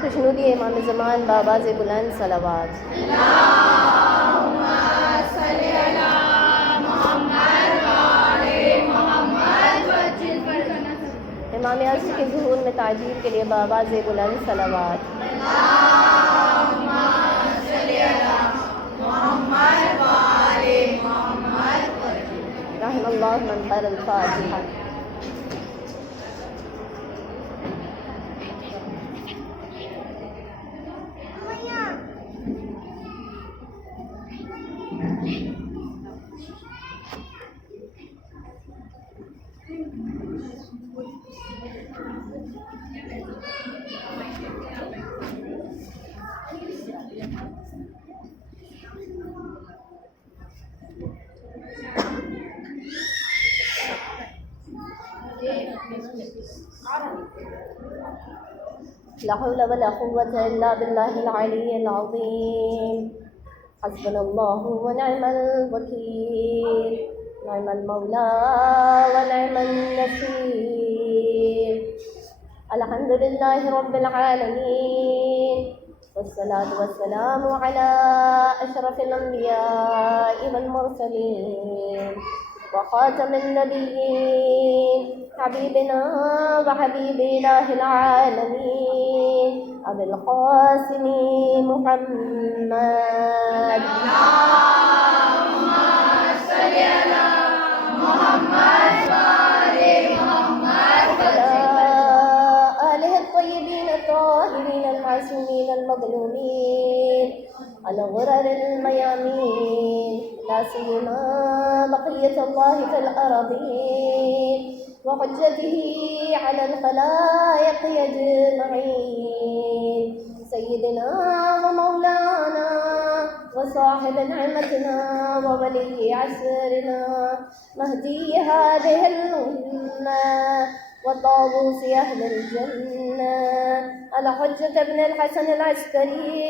خوشنودی امام زمان بآواز بلند صلوات۔ اللہم صلی علی محمد وآل محمد وجل فرقنا۔ امام عصر کے ظہور میں تعجیل کے لیے بآواز بلند صلوات۔ اللہم صلی علی محمد وآل محمد وجل۔ رحم اللہ من قرأ الفاتحہ۔ لا حول ولا قوة إلا بالله العلي العظيم۔ حسبنا الله ونعم الوكيل، نعم المولى ونعم النصير۔ الحمد لله رب العالمين، والصلاة والسلام على أشرف الأنبياء والمرسلين وخاتم النبيين، حبيبنا وحبيب إله العالمين أبي القاسم محمد۔ اللہم صلی علی محمد وآل محمد وعلى آله الطيبين الطاهرين المعصومين المظلومين الغرر الميامين، لا سيما بقية الله في الأرضين وحجته على الخلائق أجمعين، سيدنا ومولانا وصاحب نعمتنا وولي عصرنا مهدي هذه الأمة وطاووس أهل الجنة الحجة بن الحسن العسكري،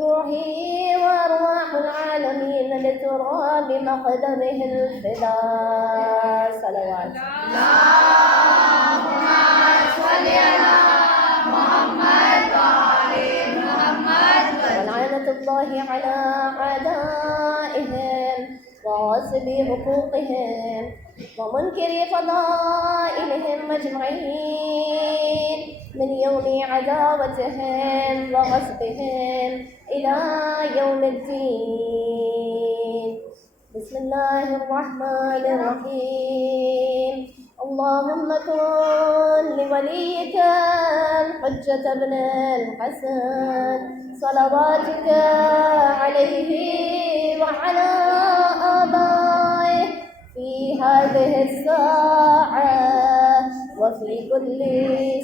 روحي وأرواح العالمين لترى بمقدمه الفداء صلوات۔ اللہم صلی علی محمد وآل محمد ولعنة الله على أعدائهم وغاصبي حقوقهم ومنكري فضائلهم أجمعين من يوم عداوتهم وغصبهم إلى يوم الدين۔ بسم الله الرحمن الرحيم۔ اللهم كن لوليك الحجة بن الحسن صلواتك عليه وعلى آبائه في هذه الساعة وفي كل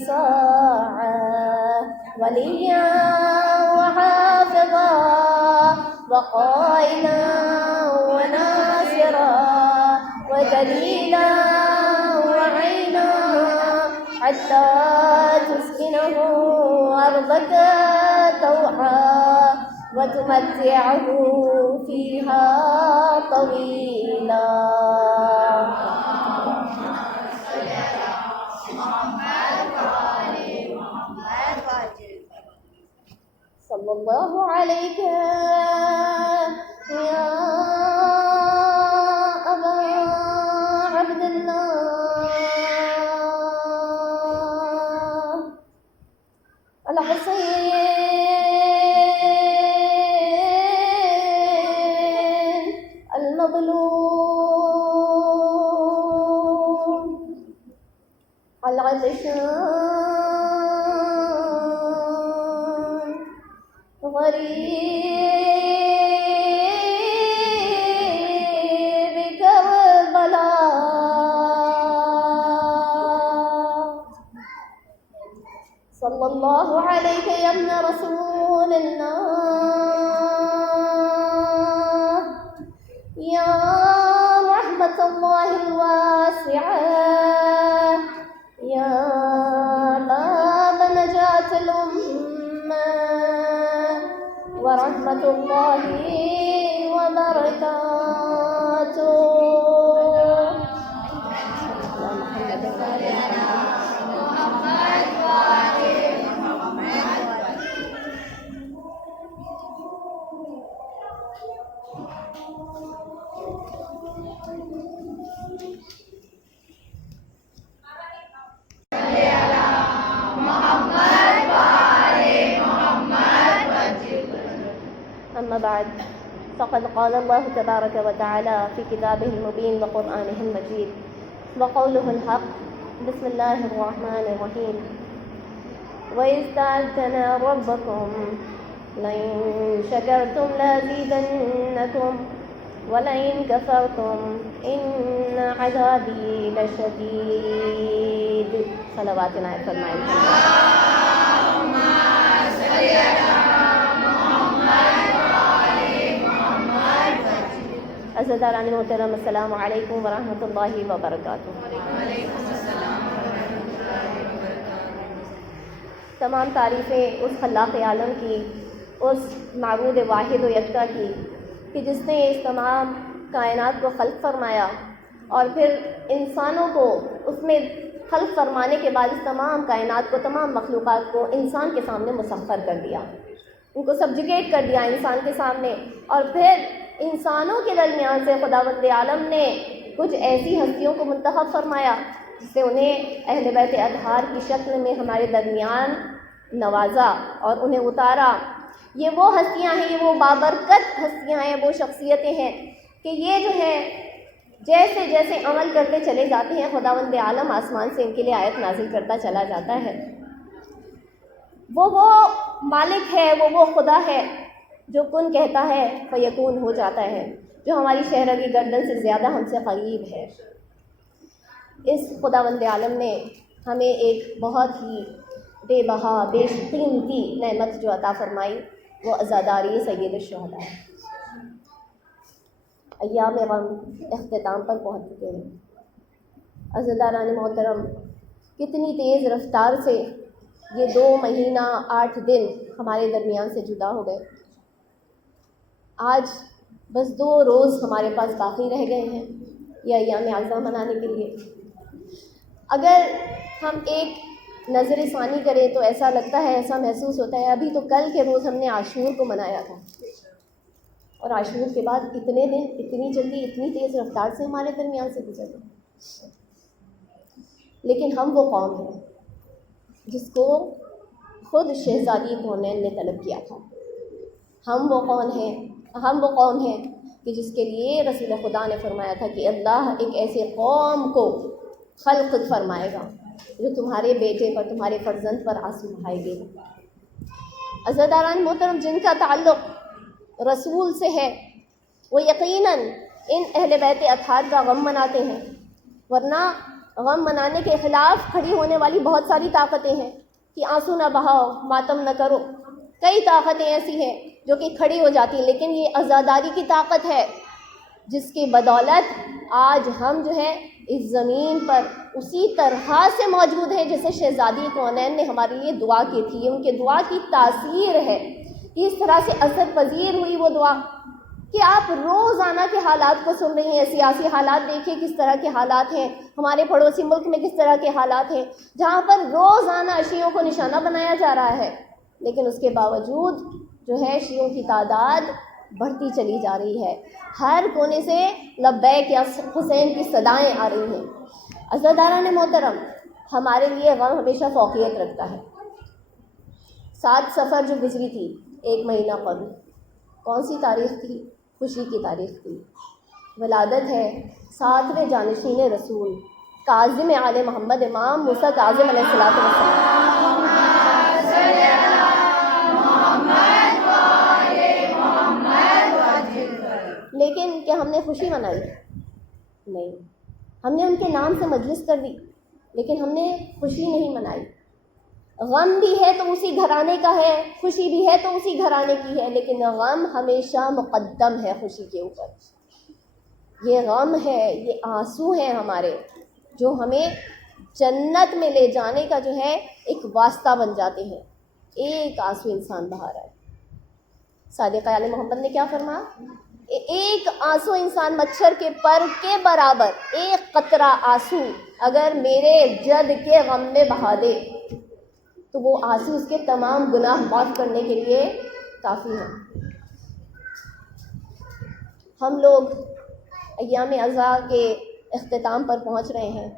ساعة وليا وحافظا وقائلا وناصرا ودليلا وعينا حتى تسكنه أرضك طوعا وتمتعه فيها طويلا۔ صلى الله عليك يا أبا عبد الله الحسين المظلوم العطشان غريب كربلاء، صلى الله عليك يا ابن رسول الله، يا رحمة الله الواسعة، يا باب نجاة الأمة ورحمة الله وبركاته۔ أما بعد فقد قال الله تبارك وتعالى في كتابه المبين وقرآنه المجيد وقوله الحق بسم الله الرحمن الرحيم وإذ تأذن ربكم لئن شكرتم لأزيدنكم ولئن كفرتم إن عذابي لشديد صلوات نائب فرمائیں عزیزان محترم السلام علیکم ورحمۃ اللہ وبرکاتہ۔ تمام تعریفیں اس خلاق عالم کی، اس معبود واحد و یکتا کی کہ جس نے اس تمام کائنات کو خلق فرمایا اور پھر انسانوں کو اس میں خلق فرمانے کے بعد اس تمام کائنات کو، تمام مخلوقات کو انسان کے سامنے مسخر کر دیا، ان کو سبجیکیٹ کر دیا انسان کے سامنے، اور پھر انسانوں کے درمیان سے خداوند عالم نے کچھ ایسی ہستیوں کو منتخب فرمایا جس سے انہیں اہل بیت اطہار کی شکل میں ہمارے درمیان نوازا اور انہیں اتارا۔ یہ وہ ہستیاں ہیں، یہ وہ بابرکت ہستیاں ہیں، وہ شخصیتیں ہیں کہ یہ جو ہے جیسے جیسے عمل کرتے چلے جاتے ہیں خداوند عالم آسمان سے ان کے لیے آیت نازل کرتا چلا جاتا ہے۔ وہ مالک ہے، وہ خدا ہے جو کن کہتا ہے فیکون ہو جاتا ہے، جو ہماری شہرگی گردن سے زیادہ ہم سے قریب ہے۔ اس خداوند عالم نے ہمیں ایک بہت ہی بے بہا، بے قیمتی نعمت جو عطا فرمائی وہ عزاداری سید الشہداء ہے۔ ایام غم اختتام پر پہنچ چکے ہیں۔ عزاداران محترم، کتنی تیز رفتار سے یہ 2 مہینہ 8 دن ہمارے درمیان سے جدا ہو گئے۔ آج بس 2 روز ہمارے پاس باقی رہ گئے ہیں یہ ایام اعظم منانے کے لیے۔ اگر ہم ایک نظر ثانی کریں تو ایسا لگتا ہے، ایسا محسوس ہوتا ہے ابھی تو کل کے روز ہم نے عاشور کو منایا تھا، اور عاشور کے بعد اتنے دن اتنی جلدی اتنی تیز رفتار سے ہمارے درمیان سے گزر گئے۔ لیکن ہم وہ قوم ہیں جس کو خود شہزادی کونین نے طلب کیا تھا۔ ہم وہ قوم ہیں کہ جس کے لیے رسول خدا نے فرمایا تھا کہ اللہ ایک ایسے قوم کو خلق فرمائے گا جو تمہارے بیٹے پر، تمہارے فرزند پر آنسو بہائے گی۔ عزاداران محترم، جن کا تعلق رسول سے ہے وہ یقیناً ان اہل بیت اطہار کا غم مناتے ہیں، ورنہ غم منانے کے خلاف کھڑی ہونے والی بہت ساری طاقتیں ہیں کہ آنسو نہ بہاؤ، ماتم نہ کرو، کئی طاقتیں ایسی ہیں جو کہ کھڑی ہو جاتی ہیں، لیکن یہ عزاداری کی طاقت ہے جس کی بدولت آج ہم جو ہے اس زمین پر اسی طرح سے موجود ہیں جیسے شہزادی کونین نے ہمارے لیے دعا کی تھی۔ ان کے دعا کی تاثیر ہے کہ اس طرح سے اثر پذیر ہوئی وہ دعا کہ آپ روزانہ کے حالات کو سن رہی ہیں۔ سیاسی حالات دیکھیں کس طرح کے حالات ہیں، ہمارے پڑوسی ملک میں کس طرح کے حالات ہیں جہاں پر روزانہ شیعوں کو نشانہ بنایا جا رہا ہے، لیکن اس کے باوجود جو ہے شیعوں کی تعداد بڑھتی چلی جا رہی ہے، ہر کونے سے لبیک یا حسین کی صدائیں آ رہی ہیں۔ عزاداران محترم، ہمارے لیے غم ہمیشہ فوقیت رکھتا ہے۔ 7 صفر جو گزری تھی 1 مہینہ قبل، کون سی تاریخ تھی؟ خوشی کی تاریخ تھی۔ ولادت ہے 7ویں جانشین رسول کاظم آل محمد امام موسیٰ کاظم علیہ السلام۔ لیکن کیا ہم نے خوشی منائی؟ نہیں، ہم نے ان کے نام سے مجلس کر دی لیکن ہم نے خوشی نہیں منائی۔ غم بھی ہے تو اسی گھرانے کا ہے، خوشی بھی ہے تو اسی گھرانے کی ہے، لیکن غم ہمیشہ مقدم ہے خوشی کے اوپر۔ یہ غم ہے، یہ آنسو ہیں ہمارے جو ہمیں جنت میں لے جانے کا جو ہے ایک واسطہ بن جاتے ہیں۔ ایک آنسو انسان بہا رہا ہے۔ صادق آل محمد نے کیا فرمایا؟ ایک آنسو انسان مچھر کے پر کے برابر، ایک قطرہ آنسو اگر میرے جد کے غم میں بہا دے تو وہ آنسو اس کے تمام گناہ معاف کرنے کے لیے کافی ہیں۔ ہم لوگ ایام عزا کے اختتام پر پہنچ رہے ہیں۔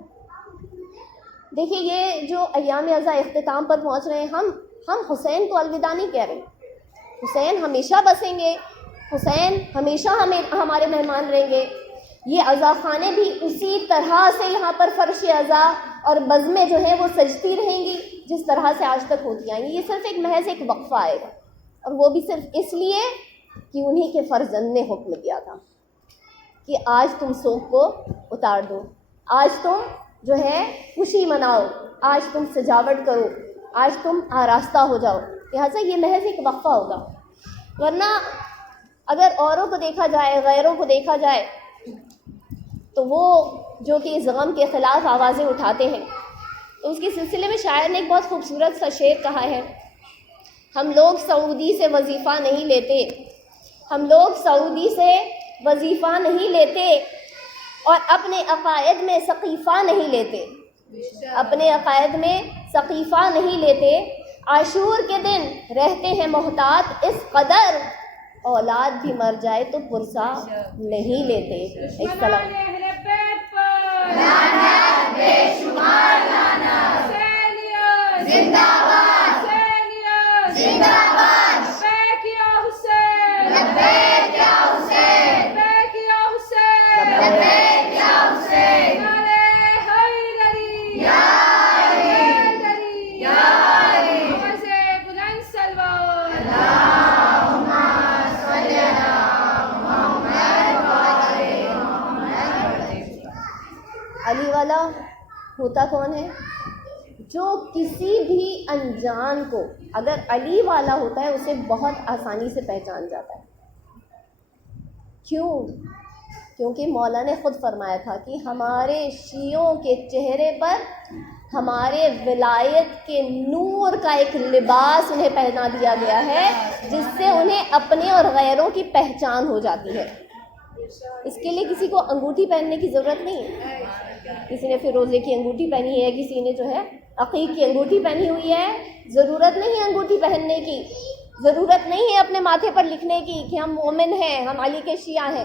دیکھیے، یہ جو ایام عزا اختتام پر پہنچ رہے ہیں، ہم حسین کو الوداع نہیں کہہ رہے۔ حسین ہمیشہ بسیں گے، حسین ہمیشہ ہمارے مہمان رہیں گے. یہ عزا خانے بھی اسی طرح سے یہاں پر فرش عزا اور بزمیں جو ہیں وہ سجتی رہیں گی جس طرح سے آج تک ہوتی آئیں گی. یہ صرف محض ایک وقفہ آئے گا، اور وہ بھی صرف اس لیے کہ انہی کے فرزند نے حکم دیا تھا کہ آج تم سوگ کو اتار دو، آج تم جو ہے خوشی مناؤ، آج تم سجاوٹ کرو، آج تم آراستہ ہو جاؤ. لہٰذا یہ محض ایک وقفہ ہوگا. ورنہ اگر اوروں کو دیکھا جائے، غیروں کو دیکھا جائے، تو وہ جو کہ اس غم کے خلاف آوازیں اٹھاتے ہیں، تو اس کے سلسلے میں شاعر نے ایک بہت خوبصورت سا شعر کہا ہے: ہم لوگ سعودی سے وظیفہ نہیں لیتے، ہم لوگ سعودی سے وظیفہ نہیں لیتے، اور اپنے عقائد میں سقیفہ نہیں لیتے، اپنے عقائد میں سقیفہ نہیں لیتے. عاشور کے دن رہتے ہیں محتاط اس قدر، اولاد بھی مر جائے تو پرسہ نہیں لیتے. السلام. بے شمار لعنت. زندہ باد، زندہ باد. لبیک یا حسین، لبیک یا حسین، لبیک یا حسین، لبیک یا حسین. نعرہ حیدری، یا حیدری، یا علی. آواز بلند سلوات. اللہم صلی علی محمد و علی محمد. علی والا ہوتا کون ہے؟ جو کسی بھی انجان کو اگر علی والا ہوتا ہے اسے بہت آسانی سے پہچان جاتا ہے. کیوں؟ کیونکہ مولا نے خود فرمایا تھا کہ ہمارے شیعوں کے چہرے پر ہمارے ولایت کے نور کا ایک لباس انہیں پہنا دیا گیا ہے جس سے انہیں اپنے اور غیروں کی پہچان ہو جاتی ہے. اس کے لیے کسی کو انگوٹھی پہننے کی ضرورت نہیں ہے. کسی نے فیروزے کی انگوٹھی پہنی ہے، کسی نے جو ہے عقیق کی انگوٹھی پہنی ہوئی ہے. ضرورت نہیں ہے انگوٹھی پہننے کی، ضرورت نہیں ہے اپنے ماتھے پر لکھنے کی کہ ہم مومن ہیں، ہم علی کے شیعہ ہیں.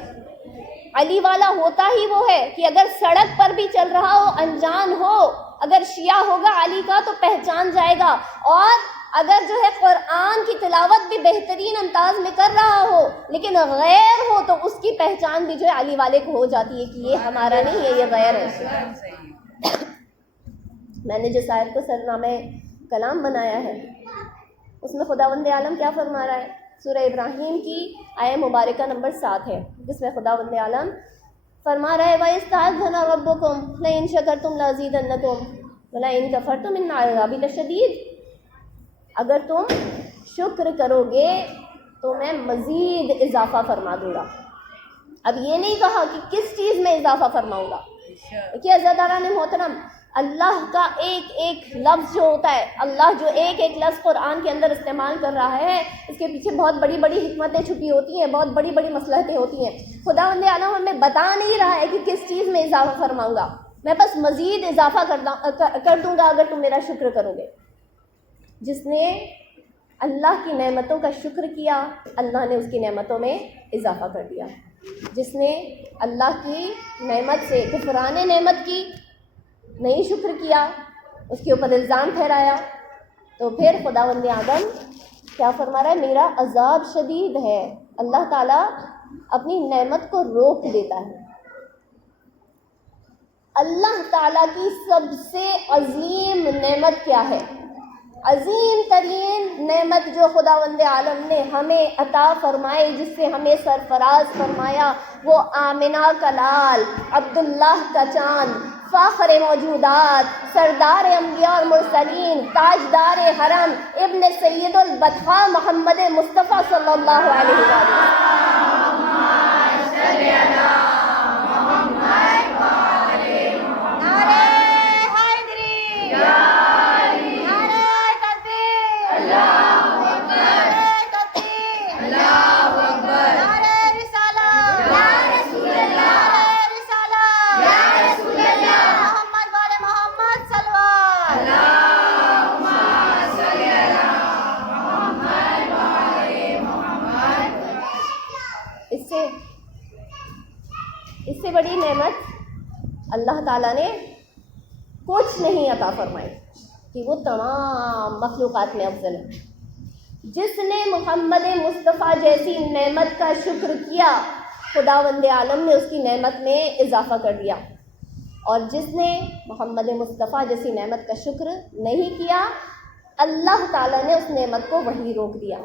علی والا ہوتا ہی وہ ہے کہ اگر سڑک پر بھی چل رہا ہو، انجان ہو، اگر شیعہ ہوگا علی کا تو پہچان جائے گا. اور اگر جو ہے قرآن کی تلاوت بھی بہترین انداز میں کر رہا ہو لیکن غیر ہو تو اس کی پہچان بھی جو ہے علی والے کو ہو جاتی ہے کہ یہ ہمارا نہیں ہے، یہ غیر ہے. میں نے جس آیت کو سرنامہ کلام بنایا ہے اس میں خداوند عالم کیا فرما رہا ہے؟ سورہ ابراہیم کی آیہ مبارکہ نمبر 7 ہے، جس میں خداوند عالم فرما رہا ہے وَإِذْ رَبُّكُمْ لَئِن شَكَرْتُمْ لَأَزِيدَنَّكُمْ وَلَئِن كَفَرْتُمْ إِنَّ عَذَابِي لَشَدِيدٌ. اگر تم شکر کرو گے تو میں مزید اضافہ فرما دوں گا. اب یہ نہیں کہا کہ کس چیز میں اضافہ فرماؤں گا. دیکھیے عزیزان محترم، اللہ کا ایک ایک لفظ جو ہوتا ہے، اللہ جو ایک ایک لفظ قرآن کے اندر استعمال کر رہا ہے، اس کے پیچھے بہت بڑی بڑی حکمتیں چھپی ہوتی ہیں، بہت بڑی بڑی مصلحتیں ہوتی ہیں. خداوند عالم ہمیں بتا نہیں رہا ہے کہ کس چیز میں اضافہ فرماؤں گا، میں بس مزید اضافہ کر دوں گا اگر تم میرا شکر کرو گے. جس نے اللہ کی نعمتوں کا شکر کیا اللہ نے اس کی نعمتوں میں اضافہ کر دیا. جس نے اللہ کی نعمت سے کفران نعمت کی، نہیں شکر کیا، اس کے اوپر الزام ٹھہرایا، تو پھر خداوند اعظم کیا فرما رہا ہے؟ میرا عذاب شدید ہے. اللہ تعالیٰ اپنی نعمت کو روک دیتا ہے. اللہ تعالیٰ کی سب سے عظیم نعمت کیا ہے؟ عظیم ترین نعمت جو خداوند عالم نے ہمیں عطا فرمائی، جس سے ہمیں سرفراز فرمایا، وہ آمنہ کا لال، عبداللہ کا چاند، فخر موجودات، سردار انبیاء اور مرسلین، تاجدار حرم، ابن سید البطحاء محمد مصطفیٰ صلی اللہ علیہ وسلم. اس سے بڑی نعمت اللہ تعالیٰ نے کچھ نہیں عطا فرمائی کہ وہ تمام مخلوقات میں افضل ہے. جس نے محمد مصطفیٰ جیسی نعمت کا شکر کیا خداوند عالم نے اس کی نعمت میں اضافہ کر دیا، اور جس نے محمد مصطفیٰ جیسی نعمت کا شکر نہیں کیا اللہ تعالیٰ نے اس نعمت کو وہیں روک دیا۔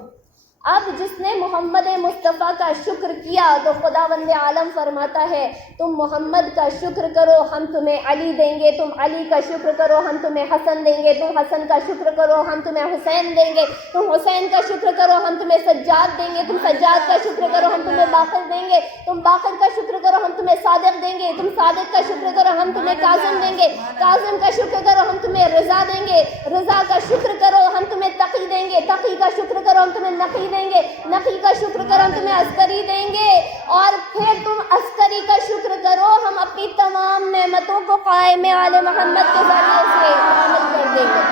اب جس نے محمد مصطفیٰ کا شکر کیا تو خداوند عالم فرماتا ہے تم محمد کا شکر کرو ہم تمہیں علی دیں گے، تم علی کا شکر کرو ہم تمہیں حسن دیں گے، تم حسن کا شکر کرو ہم تمہیں حسین دیں گے، تم حسین کا شکر کرو ہم تمہیں سجاد دیں گے، تم سجاد کا شکر کرو ہم تمہیں باقر دیں گے، تم باقر کا شکر کرو ہم تمہیں صادق دیں گے، تم صادق کا شکر کرو ہم تمہیں کاظم دیں گے، کاظم کا شکر کرو ہم تمہیں رضا دیں گے، رضا کا شکر کرو ہم تمہیں تقی دیں گے، تقی کا شکر کرو ہم تمہیں نقی دیں گے، نقی کا شکر کرو ہم تمہیں عسکری دیں گے، اور پھر تم عسکری کا شکر کرو ہم اپنی تمام نعمتوں کو قائم آل محمد کے ذریعے سے مکمل کر دیں گے۔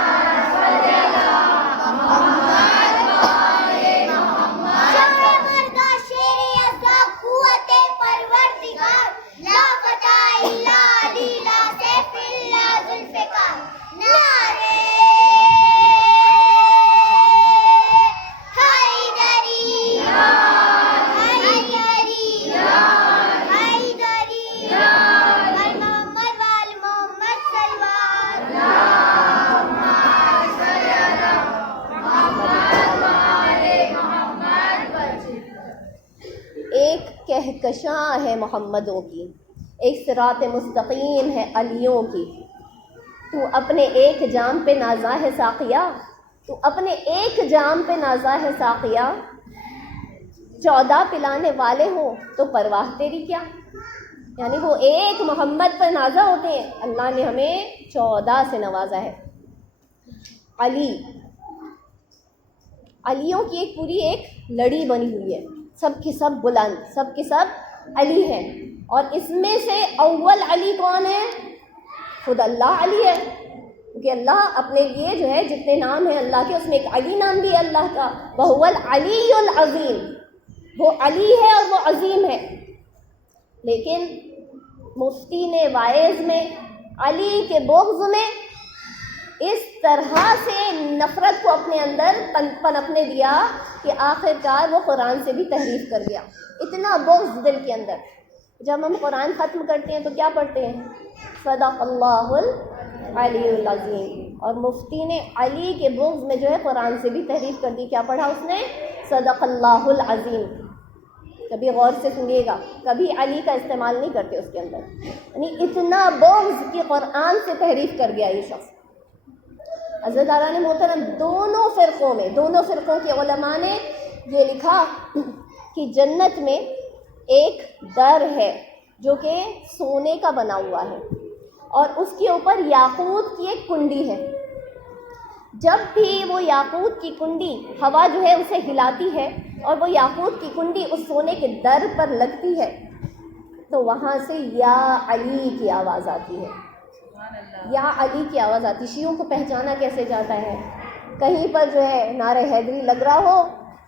کہکشاں ہے محمدوں کی، ایک صراط مستقیم ہے علیوں کی، تو اپنے ایک جام پہ نازا ہے ساقیہ، تو اپنے ایک جام پہ نازا ہے ساقیہ، 14 پلانے والے ہوں تو پرواہ تیری کیا، یعنی وہ ایک محمد پر نازا ہوتے ہیں، اللہ نے ہمیں 14 سے نوازا ہے۔ علی، علیوں کی ایک پوری ایک لڑی بنی ہوئی ہے، سب کے سب بلند، سب کے سب علی ہیں، اور اس میں سے اول علی کون ہے؟ خود اللہ علی ہے، کیونکہ اللہ اپنے لیے جو ہے جتنے نام ہیں اللہ کے اس میں ایک علی نام بھی ہے اللہ کا، وَهُوَ الْعَلِيُّ الْعَظِيمُ، وہ علی ہے اور وہ عظیم ہے۔ لیکن مفتی نے وائز میں علی کے بغض میں اس طرح سے نفرت کو اپنے اندر پنپنے دیا کہ آخر کار وہ قرآن سے بھی تحریف کر گیا، اتنا بغض دل کے اندر۔ جب ہم قرآن ختم کرتے ہیں تو کیا پڑھتے ہیں؟ صدق اللہ العلی العظیم، اور مفتی نے علی کے بغض میں جو ہے قرآن سے بھی تحریف کر دی، کیا پڑھا اس نے؟ صدق اللہ العظیم۔ کبھی غور سے سنیے گا، کبھی علی کا استعمال نہیں کرتے اس کے اندر، یعنی اتنا بغض کہ قرآن سے تحریف کر گیا یہ شخص۔ حضرت عالم محترم دونوں فرقوں کے علماء نے یہ لکھا کہ جنت میں ایک در ہے جو کہ سونے کا بنا ہوا ہے، اور اس کے اوپر یاقوت کی ایک کنڈی ہے، جب بھی وہ یاقوت کی کنڈی ہوا جو ہے اسے ہلاتی ہے اور وہ یاقوت کی کنڈی اس سونے کے در پر لگتی ہے تو وہاں سے یا علی کی آواز آتی ہے، یا علی کی آواز آتی۔ شیعوں کو پہچانا کیسے جاتا ہے؟ کہیں پر جو ہے نعرہ حیدری لگ رہا ہو،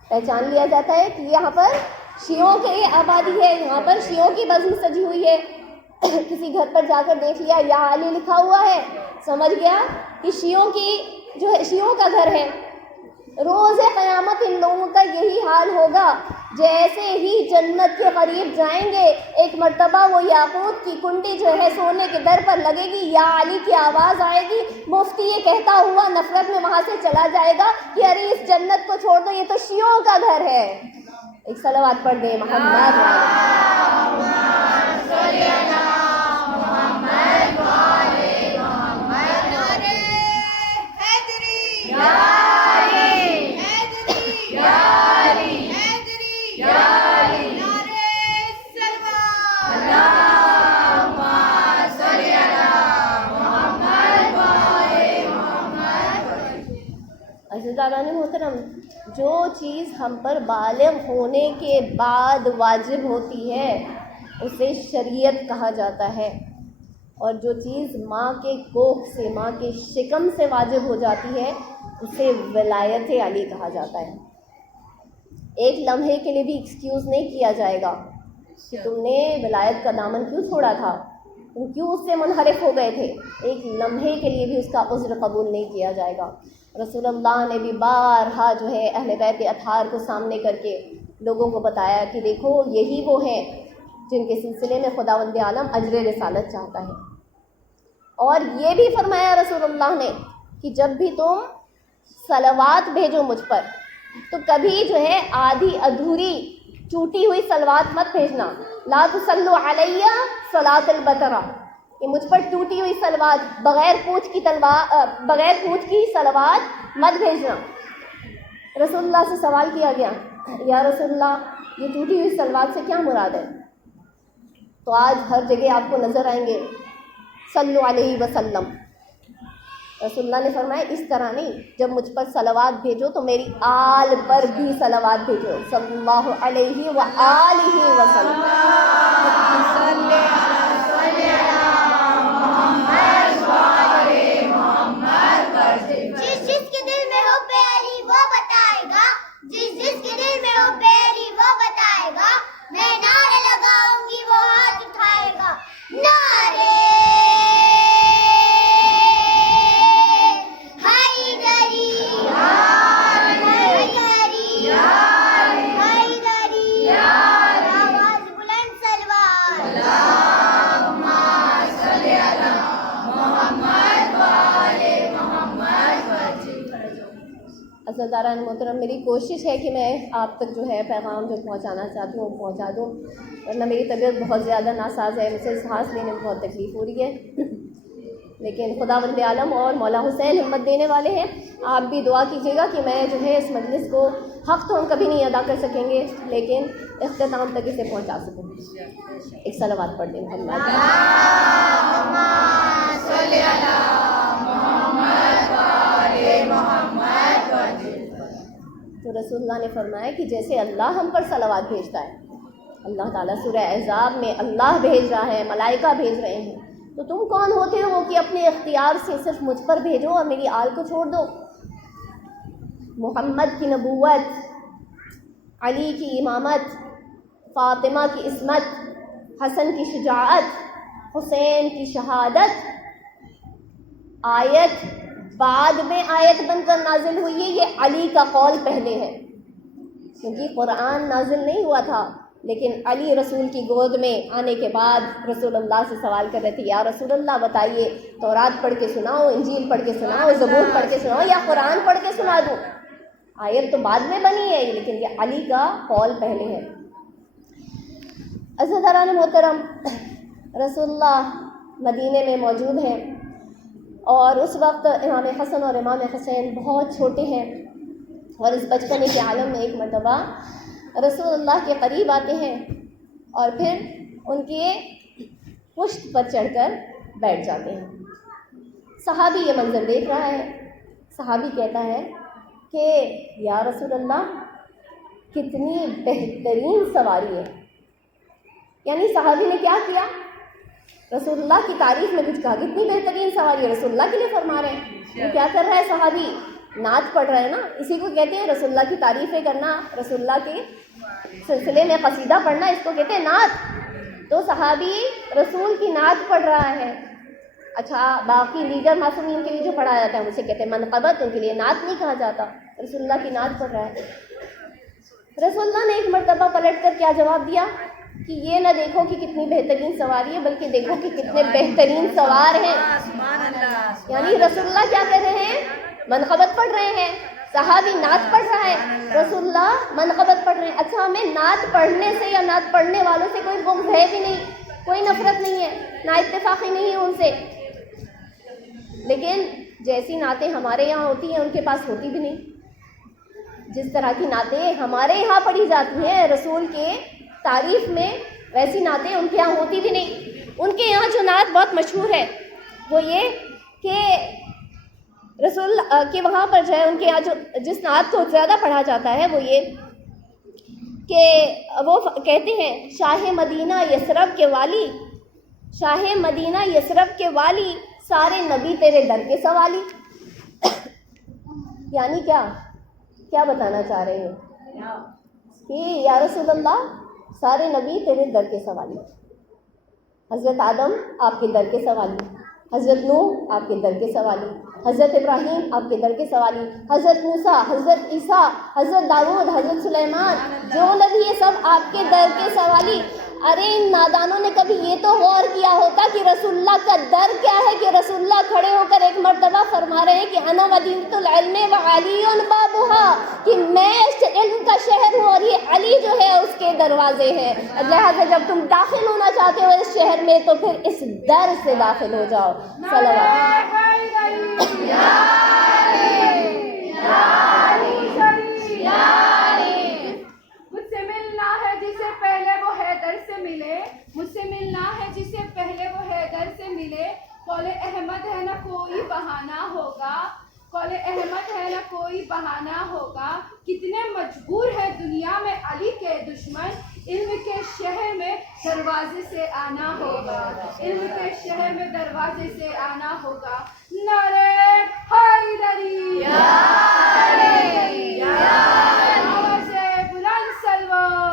پہچان لیا جاتا ہے کہ یہاں پر شیعوں کی آبادی ہے، یہاں پر شیعوں کی بزم سجی ہوئی ہے۔ کسی گھر پر جا کر دیکھ لیا یا علی لکھا ہوا ہے، سمجھ گیا کہ شیعوں کی جو ہے شیعوں کا گھر ہے۔ روز قیامت ان لوگوں کا یہی حال ہوگا، جیسے ہی جنت کے قریب جائیں گے ایک مرتبہ وہ یاقوت کی کنڈی جو ہے سونے کے در پر لگے گی، یا علی کی آواز آئے گی، مفتی یہ کہتا ہوا نفرت میں وہاں سے چلا جائے گا کہ ارے اس جنت کو چھوڑ دو، یہ تو شیعوں کا گھر ہے۔ ایک صلوات پڑھ دیں محمد عزیزان محترم، جو چیز ہم پر بالغ ہونے کے بعد واجب ہوتی ہے اسے شریعت کہا جاتا ہے، اور جو چیز ماں کے کوکھ سے، ماں کے شکم سے واجب ہو جاتی ہے اسے ولایت علی کہا جاتا ہے۔ ایک لمحے کے لیے بھی ایکسکیوز نہیں کیا جائے گا کہ تم نے ولایت کا دامن کیوں چھوڑا تھا، تم کیوں اس سے منحرف ہو گئے تھے، ایک لمحے کے لیے بھی اس کا عذر قبول نہیں کیا جائے گا۔ رسول اللہ نے بھی بارہا جو ہے اہل بیت اطہار کو سامنے کر کے لوگوں کو بتایا کہ دیکھو یہی وہ ہیں جن کے سلسلے میں خداوند عالم اجر رسالت چاہتا ہے. اور یہ بھی فرمایا رسول اللہ نے کہ جب بھی تم صلوات بھیجو مجھ پر تو کبھی جو ہے آدھی ادھوری ٹوٹی ہوئی صلوات مت بھیجنا. لا تصلوا علیہ صلاۃ البترا، کہ مجھ پر ٹوٹی ہوئی صلوات بغیر پوچھ کی صلوات مت بھیجنا. رسول اللہ سے سوال کیا گیا یا رسول اللہ یہ ٹوٹی ہوئی صلوات سے کیا مراد ہے؟ تو آج ہر جگہ آپ کو نظر آئیں گے صلو علیہ وسلم. رسول اللہ نے فرمایا اس طرح نہیں، جب مجھ پر صلوات بھیجو تو میری آل پر بھی صلوات بھیجو. صلی اللہ علیہ وآلہ وسلم. جس جس کے دل میں ہو پیاری وہ بتائے گا، جس جس کے دل میں ہو پیاری وہ بتائے گا، میں نعرے لگاؤں گی وہ ہاتھ اٹھائے گا. نعرے حیدری حیدری حیدری، آواز بلند سلوات. عزیزداران محترم، میری کوشش ہے کہ میں آپ تک جو ہے پیغام جو پہنچانا چاہتی ہوں پہنچا دوں، ورنہ میری طبیعت بہت زیادہ ناساز ہے، مجھے سانس لینے میں بہت تکلیف ہو رہی ہے. لیکن خداوند عالم اور مولا حسین ہمت دینے والے ہیں. آپ بھی دعا کیجیے گا کہ میں جو ہے اس مجلس کو، حق تو ہم کبھی نہیں ادا کر سکیں گے لیکن اختتام تک اسے پہنچا سکوں. ایک صلوات پڑھ دیں محمد. تو رسول اللہ نے فرمایا کہ جیسے اللہ ہم پر صلوات بھیجتا ہے، اللہ تعالیٰ سورہ احزاب میں اللہ بھیج رہا ہے، ملائکہ بھیج رہے ہیں، تو تم کون ہوتے ہو کہ اپنے اختیار سے صرف مجھ پر بھیجو اور میری آل کو چھوڑ دو؟ محمد کی نبوت، علی کی امامت، فاطمہ کی عصمت، حسن کی شجاعت، حسین کی شہادت، آیت بعد میں آیت بن کر نازل ہوئی ہے، یہ علی کا قول پہلے ہے، کیونکہ قرآن نازل نہیں ہوا تھا. لیکن علی رسول کی گود میں آنے کے بعد رسول اللہ سے سوال کر رہے تھے یا رسول اللہ بتائیے تورات پڑھ کے سناؤ، انجیل پڑھ کے سناؤ، زبور پڑھ کے سناؤ یا قرآن پڑھ کے سنا دوں؟ آیت تو بعد میں بنی ہے لیکن یہ علی کا قول پہلے ہے. عزیزان محترم، رسول اللہ مدینے میں موجود ہیں اور اس وقت امام حسن اور امام حسین بہت چھوٹے ہیں، اور اس بچپنے کے عالم میں ایک مرتبہ رسول اللہ کے قریب آتے ہیں اور پھر ان کے پشت پر چڑھ کر بیٹھ جاتے ہیں. صحابی یہ منظر دیکھ رہا ہے. صحابی کہتا ہے کہ یا رسول اللہ کتنی بہترین سواری ہے. یعنی صحابی نے کیا کیا؟ رسول اللہ کی تعریف میں کچھ کہا، کتنی بہترین سواری ہے، رسول اللہ کے لیے فرما رہے ہیں. وہ کیا کر رہا ہے صحابی؟ نعت پڑھ رہا ہے نا، اسی کو کہتے ہیں رسول اللہ کی تعریفیں کرنا، رسول اللہ کے سلسلے میں قصیدہ پڑھنا، اس کو کہتے ہیں نعت. تو صحابی رسول کی نعت پڑھ رہا ہے. اچھا، باقی لیڈر معصومین کے لیے جو پڑھا جاتا ہے اسے کہتے ہیں منقبت، ان کے لیے نعت نہیں کہا جاتا. رسول اللہ کی نعت پڑھ رہا ہے. رسول اللہ نے ایک مرتبہ پلٹ کر کیا جواب دیا کہ یہ نہ دیکھو کہ کتنی بہترین سواری ہے بلکہ دیکھو کہ کتنے بہترین سوار ہیں. یعنی رسول اللہ کیا کر رہے ہیں؟ منقبت پڑھ رہے ہیں. صحابی نعت پڑھ رہا ہے، رسول اللہ منقبت پڑھ رہے ہیں. اچھا، ہمیں نعت پڑھنے سے یا نعت پڑھنے والوں سے کوئی بغض ہے بھی نہیں، کوئی نفرت نہیں ہے، نہ اتفاقی نہیں ہے ان سے. لیکن جیسی نعتیں ہمارے یہاں ہوتی ہیں ان کے پاس ہوتی بھی نہیں. جس طرح کی نعتیں ہمارے یہاں پڑھی جاتی ہیں رسول کے تعریف میں، ویسی نعتیں ان کے یہاں ہوتی بھی نہیں. ان کے یہاں جو نعت بہت مشہور ہے وہ یہ کہ رسول کے وہاں پر جو ہے ان کے یہاں جو جس نعت کو زیادہ پڑھا جاتا ہے وہ یہ کہ وہ کہتے ہیں شاہ مدینہ یثرب کے والی، شاہ مدینہ یثرب کے والی، سارے نبی تیرے در کے سوالی. یعنی کیا بتانا چاہ رہے ہیں کہ یا رسول اللہ سارے نبی تیرے در کے سوالی. حضرت آدم آپ کے در کے سوالی، حضرت نوح آپ کے در کے سوالی، حضرت ابراہیم آپ کے در کے سوالی، حضرت موسیٰ، حضرت عیسیٰ، حضرت داؤد، حضرت سلیمان، جو نبی یہ سب آپ کے در کے سوالی۔ ارے ان نادانوں نے کبھی یہ تو غور کیا ہوتا کہ رسول اللہ کا در کیا ہے، کہ رسول اللہ کھڑے ہو کر ایک مرتبہ فرما رہے ہیں کہ انا مدینۃ العلم وعلی بابھا، کہ میں علم کا شہر ہوں اور یہ علی جو ہے اس کے دروازے ہیں۔ لہٰذا جب تم داخل ہونا چاہتے ہو اس شہر میں تو پھر اس در سے داخل ہو جاؤ۔ صلوات۔ مجھ سے ملنا ہے جسے پہلے وہ حیدر سے ملے، قول احمد ہے نہ کوئی بہانہ ہوگا، قول احمد ہے نہ کوئی بہانہ ہوگا، کتنے مجبور ہے دنیا میں علی کے دشمن، علم کے شہر میں دروازے سے آنا ہوگا، علم کے شہر میں دروازے سے آنا ہوگا۔ نعرہ حیدری یا علی یا علی، آواز بلند سلوات۔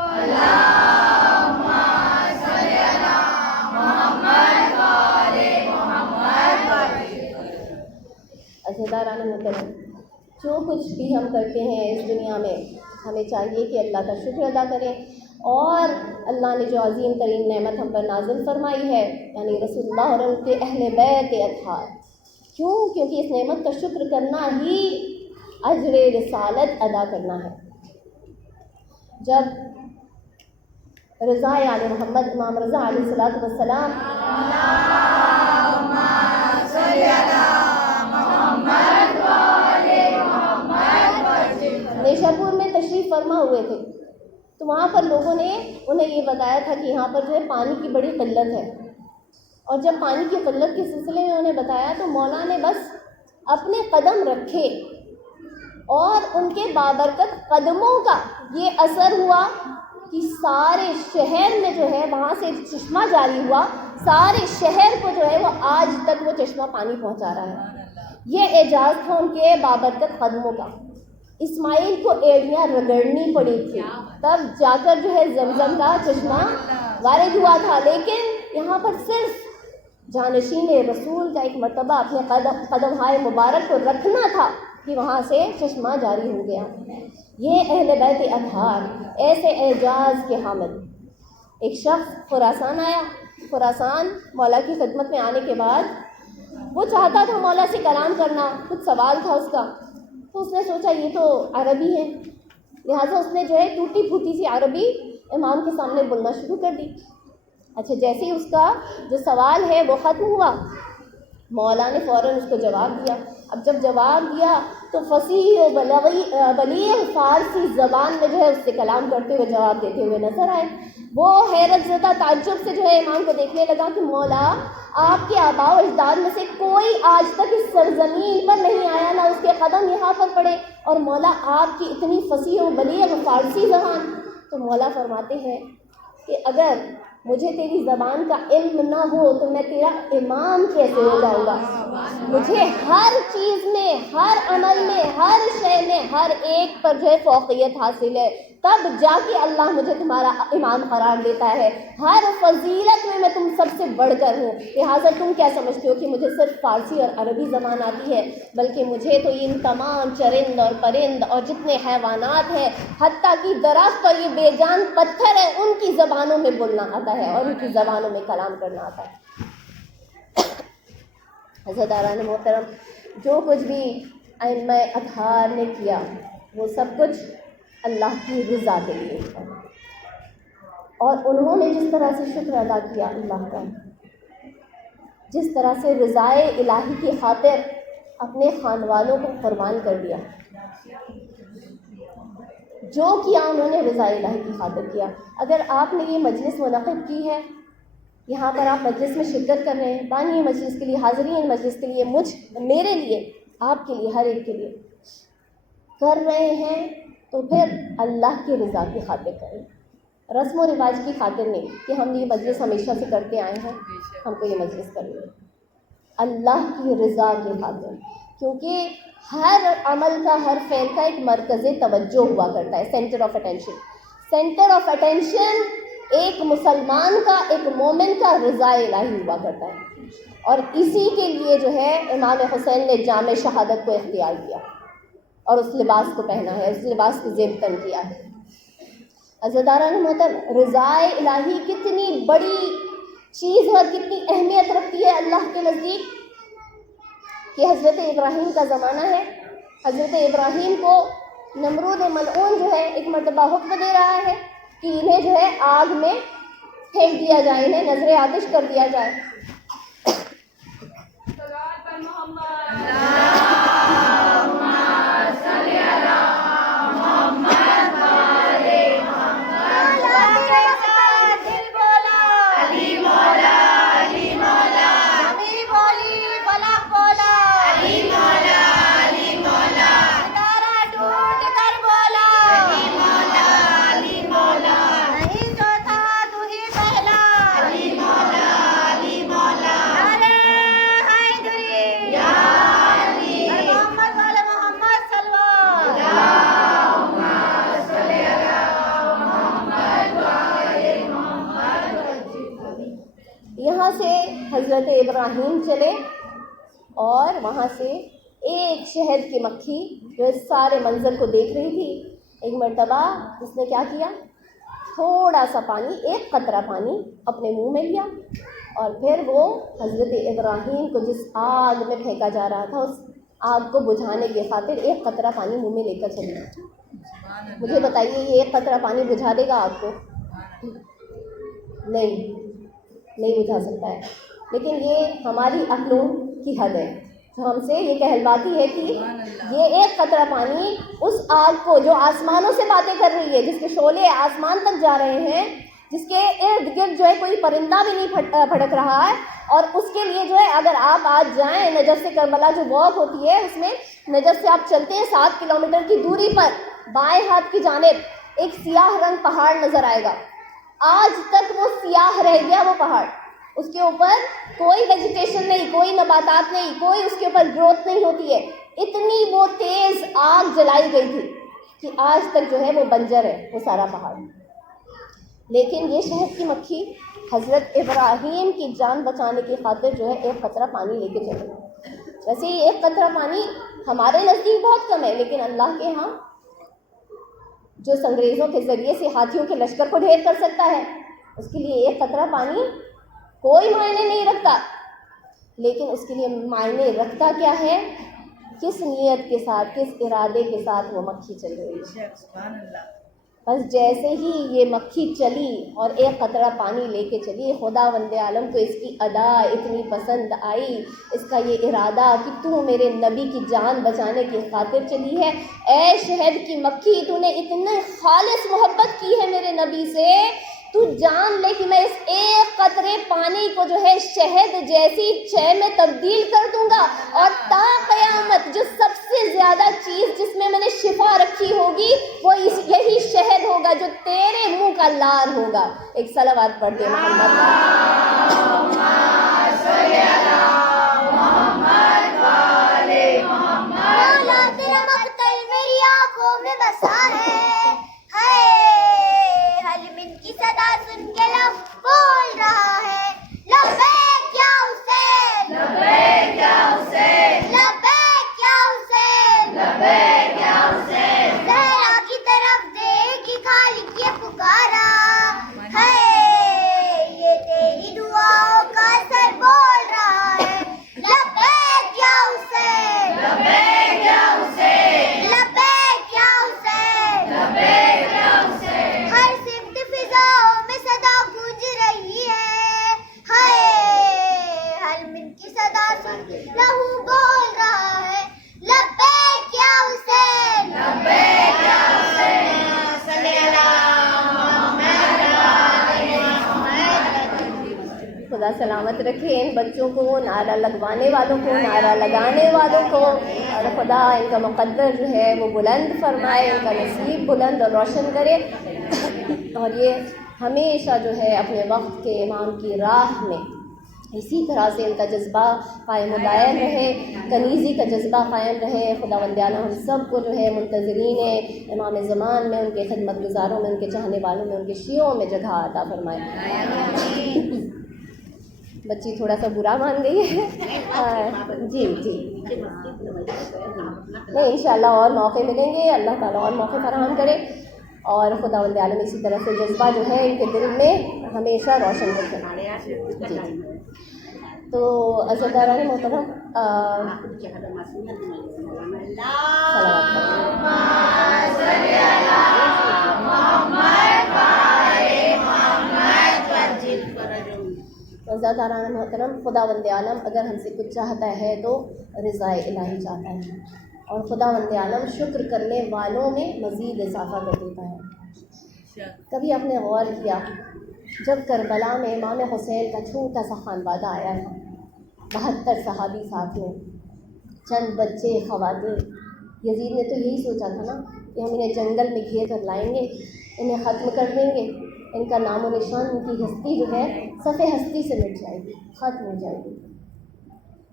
عزیزان محترم، جو کچھ بھی ہم کرتے ہیں اس دنیا میں ہمیں چاہیے کہ اللہ کا شکر ادا کریں، اور اللہ نے جو عظیم ترین نعمت ہم پر نازل فرمائی ہے یعنی رسول اللہ اور ان کے اہل بیت اطہار، کیونکہ اس نعمت کا شکر کرنا ہی اجر رسالت ادا کرنا ہے۔ جب رضا آل محمد امام رضا علیہ الصلوۃ والسلام نیشاپور میں تشریف فرما ہوئے تھے تو وہاں پر لوگوں نے انہیں یہ بتایا تھا کہ یہاں پر جو ہے پانی کی بڑی قلت ہے، اور جب پانی کی قلت کے سلسلے میں انہیں بتایا تو مولا نے بس اپنے قدم رکھے اور ان کے بابرکت قدموں کا یہ اثر ہوا کہ سارے شہر میں جو ہے وہاں سے چشمہ جاری ہوا، سارے شہر کو جو ہے وہ آج تک وہ چشمہ پانی پہنچا رہا ہے۔ یہ اعجاز تھا ان کے بابرکت قدموں کا۔ اسماعیل کو ایڑیاں رگڑنی پڑی تھی تب جا کر جو ہے زمزم کا چشمہ وارد ہوا تھا، لیکن یہاں پر صرف جانشین رسول کا ایک مرتبہ اپنے قدم ہائے مبارک کو رکھنا تھا کہ وہاں سے چشمہ جاری ہو گیا۔ یہ اہل بیت اطہار ایسے اعجاز کے حامل۔ ایک شخص خراسان آیا، خراسان مولا کی خدمت میں آنے کے بعد وہ چاہتا تھا مولا سے کلام کرنا، کچھ سوال تھا اس کا، تو اس نے سوچا یہ تو عربی ہے، لہٰذا اس نے جو ہے ٹوٹی پھوٹی سی عربی امام کے سامنے بولنا شروع کر دی۔ اچھا، جیسے ہی اس کا جو سوال ہے وہ ختم ہوا، مولا نے فوراً اس کو جواب دیا۔ اب جب جواب دیا تو فصیح و بلیغ فارسی زبان میں جو ہے اس سے کلام کرتے ہوئے جواب دیتے ہوئے نظر آئے۔ وہ حیرت زدہ تعجب سے جو ہے امام کو دیکھنے لگا کہ مولا، آپ کے آباء و اجداد میں سے کوئی آج تک اس سرزمین پر نہیں آیا، نہ اس کے قدم یہاں پر پڑے، اور مولا آپ کی اتنی فصیح و بلیغ فارسی زبان۔ تو مولا فرماتے ہیں کہ اگر مجھے تیری زبان کا علم نہ ہو تو میں تیرا امام کیسے ہو جاؤں گا؟ مجھے ہر چیز میں، ہر عمل میں، ہر شے میں، ہر ایک پر جو ہے فوقیت حاصل ہے، تب جا کے اللہ مجھے تمہارا امام قرار دیتا ہے۔ ہر فضیلت میں تم سب سے بڑھ کر ہوں، لہٰذا تم کیا سمجھتے ہو کہ مجھے صرف فارسی اور عربی زبان آتی ہے؟ بلکہ مجھے تو ان تمام چرند اور پرند اور جتنے حیوانات ہیں، حتیٰ کہ درخت اور یہ بے جان پتھر ہیں، ان کی زبانوں میں بولنا آتا ہے اور ان کی زبانوں میں کلام کرنا آتا ہے۔ عزیزان محترم، جو کچھ بھی ائمہ اطہار نے کیا وہ سب کچھ اللہ کی رضا کے لیے ہے، اور انہوں نے جس طرح سے شکر ادا کیا اللہ کا، جس طرح سے رضائے الہی کی خاطر اپنے خان والوں کو قربان کر دیا، جو کیا انہوں نے رضائے الہی کی خاطر کیا۔ اگر آپ نے یہ مجلس منعقد کی ہے، یہاں پر آپ مجلس میں شرکت کر رہے ہیں، بانی مجلس کے لیے، حاضرین مجلس کے لیے، میرے لیے، آپ کے لیے، ہر ایک کے لیے کر رہے ہیں، تو پھر اللہ کی رضا کی خاطر کریں، رسم و رواج کی خاطر نہیں کہ ہم یہ مجلس ہمیشہ سے کرتے آئے ہیں، ہم کو یہ مجلس کرنی ہے، اللہ کی رضا کی خاطر، کیونکہ ہر عمل کا، ہر فعل کا ایک مرکز توجہ ہوا کرتا ہے، centre of attention. Centre of attention ایک مسلمان کا، ایک مومن کا رضا الہی ہوا کرتا ہے۔ اور اسی کے لیے جو ہے امام حسین نے جامع شہادت کو اختیار کیا اور اس لباس کو پہنا ہے، اس لباس کو زیب تن کیا ہے۔ عزیزداران محترم، رضائے الہی کتنی بڑی چیز ہے اور کتنی اہمیت رکھتی ہے اللہ کے نزدیک کہ حضرت ابراہیم کا زمانہ ہے۔ حضرت ابراہیم کو نمرود ملعون جو ہے ایک مرتبہ حکم دے رہا ہے کہ انہیں جو ہے آگ میں پھینک دیا جائے، انہیں نظر آتش کر دیا جائے۔ یہاں سے حضرت ابراہیم چلے اور وہاں سے ایک شہد کی مکھی جو اس سارے منظر کو دیکھ رہی تھی، ایک مرتبہ اس نے کیا کیا، تھوڑا سا پانی، ایک قطرہ پانی اپنے منہ میں لیا اور پھر وہ حضرت ابراہیم کو جس آگ میں پھینکا جا رہا تھا اس آگ کو بجھانے کی خاطر ایک قطرہ پانی منہ میں لے کر چلی۔ مجھے بتائیے یہ ایک قطرہ پانی بجھا دے گا آگ کو؟ نہیں بجھا سکتا ہے، لیکن یہ ہماری عقلوں کی حد ہے جو ہم سے یہ کہلواتی ہے کہ یہ ایک قطرہ پانی اس آگ کو جو آسمانوں سے باتیں کر رہی ہے، جس کے شعلے آسمان تک جا رہے ہیں، جس کے ارد گرد جو ہے کوئی پرندہ بھی نہیں پھٹک رہا ہے، اور اس کے لیے جو ہے اگر آپ آج جائیں نجف سے کربلا جو واک ہوتی ہے اس میں نجف سے آپ چلتے ہیں 7 کلومیٹر کی دوری پر بائیں ہاتھ کی جانب ایک سیاہ رنگ پہاڑ نظر آئے گا۔ آج تک وہ سیاہ رہ گیا وہ پہاڑ، اس کے اوپر کوئی ویجیٹیشن نہیں، کوئی نباتات نہیں، کوئی اس کے اوپر گروتھ نہیں ہوتی ہے، اتنی وہ تیز آگ جلائی گئی تھی کہ آج تک جو ہے وہ بنجر ہے وہ سارا پہاڑ۔ لیکن یہ شہد کی مکھی حضرت ابراہیم کی جان بچانے کی خاطر جو ہے ایک قطرہ پانی لے کے چلے۔ ویسے یہ ایک قطرہ پانی ہمارے نزدیک بہت کم ہے، لیکن اللہ کے ہاں جو انگریزوں کے ذریعے سے ہاتھیوں کے لشکر کو ڈھیر کر سکتا ہے، اس کے لیے ایک قطرہ پانی کوئی معنی نہیں رکھتا، لیکن اس کے لیے معنی رکھتا کیا ہے، کس نیت کے ساتھ، کس ارادے کے ساتھ وہ مکھی چل رہی ہے۔ بس جیسے ہی یہ مکھی چلی اور ایک قطرہ پانی لے کے چلی، خدا وند عالم کو اس کی ادا اتنی پسند آئی، اس کا یہ ارادہ کہ تو میرے نبی کی جان بچانے کی خاطر چلی ہے، اے شہد کی مکھی تو نے اتنے خالص محبت کی ہے میرے نبی سے، تو جان لے کہ میں اس ایک قطرے پانی کو جو ہے شہد جیسی چے میں تبدیل کر دوں گا، اور تا قیامت جو سب سے زیادہ چیز جس میں نے شفا رکھی ہوگی وہ یہی شہد ہوگا جو تیرے منہ کا لال ہوگا۔ ایک صلوات پڑھ دے محمد تیرا مقتل میری آنکھوں میں بسا ہے، حلم کی صدا سن کے لب بول رہا ہے، لبیک یا حسین، لبیک یا حسین، لبیک یا حسین، لبیک یا حسین، زہرا کی طرف دیکھی خالق یہ پکارا ہے، یہ تیری دعاؤں کا اثر بول رہا ہے، لبیک یا حسین، لبیک یا حسین، لبیک یا حسین، لبیک یا حسین، ہر سمت فضاؤں میں صدا گونج رہی ہے، ہر من کی صدا سن لہو بول رہا ہے، لبیک یا حسین، لبیک یا حسین، صلی اللہ محمد خدا سلامت رکھے ان بچوں کو، نعرہ لگوانے والوں کو، نعرہ لگانے والوں کو، اور خدا ان کا مقدر جو ہے وہ بلند فرمائے، ان کا نصیب بلند اور روشن کرے، اور یہ ہمیشہ جو ہے اپنے وقت کے امام کی راہ میں اسی طرح سے ان کا جذبہ قائم و دائر رہے، کنیزی کا جذبہ قائم رہے۔ خدا وند عالم ہم سب کو جو ہے منتظرین امام زمان میں، ان کے خدمت گزاروں میں، ان کے چاہنے والوں میں، ان کے شیعوں میں جگہ عطا فرمائے۔ بچی تھوڑا سا برا مان گئی ہے. جی جی نہیں انشاءاللہ اور موقع ملیں گے, اللہ تعالیٰ اور موقع فراہم کرے, اور خداوند عالم اسی طرح سے جذبہ جو ہے ان کے دل میں ہمیشہ روشن رکھے. جی تو عزیزان محترم عزیزان محترم, خداوند عالم اگر ہم سے کچھ چاہتا ہے تو رضا الہی چاہتا ہے, اور خداوند عالم شکر کرنے والوں میں مزید اضافہ کر دیتا ہے. کبھی آپ نے غور کیا جب کربلا میں امام حسین کا چھوٹا سا خانوادہ آیا تھا, 72 صحابی ساتھ میں, چند بچے, خواتین, یزید نے تو یہی سوچا تھا نا کہ ہم انہیں جنگل میں گھیر کر لائیں گے, انہیں ختم کر دیں گے, ان کا نام و نشان, ان کی ہستی جو ہے صفحہ ہستی سے مٹ جائے گی, ختم ہو جائے گی.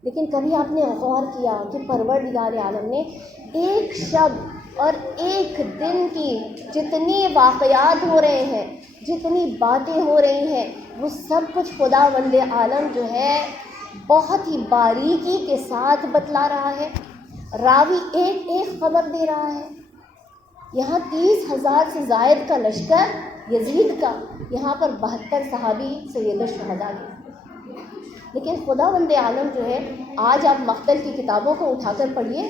لیکن کبھی آپ نے غور کیا کہ پروردگار عالم نے ایک شب اور ایک دن کی جتنی واقعات ہو رہے ہیں, جتنی باتیں ہو رہی ہیں, وہ سب کچھ خداوند عالم جو ہے بہت ہی باریکی کے ساتھ بتلا رہا ہے. راوی ایک ایک خبر دے رہا ہے. یہاں 30,000 سے زائد کا لشکر یزید کا, یہاں پر 72 صحابی سید الشہداء کے. لیکن خداوند عالم جو ہے, آج آپ مقتل کی کتابوں کو اٹھا کر پڑھیے,